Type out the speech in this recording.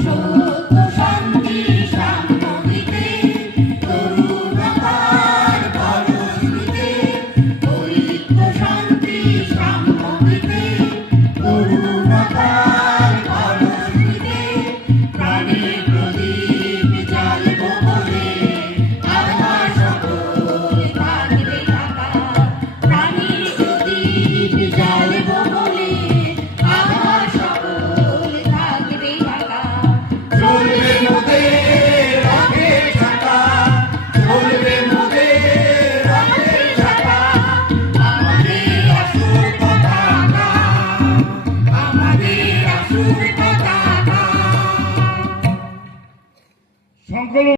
You. সংকলন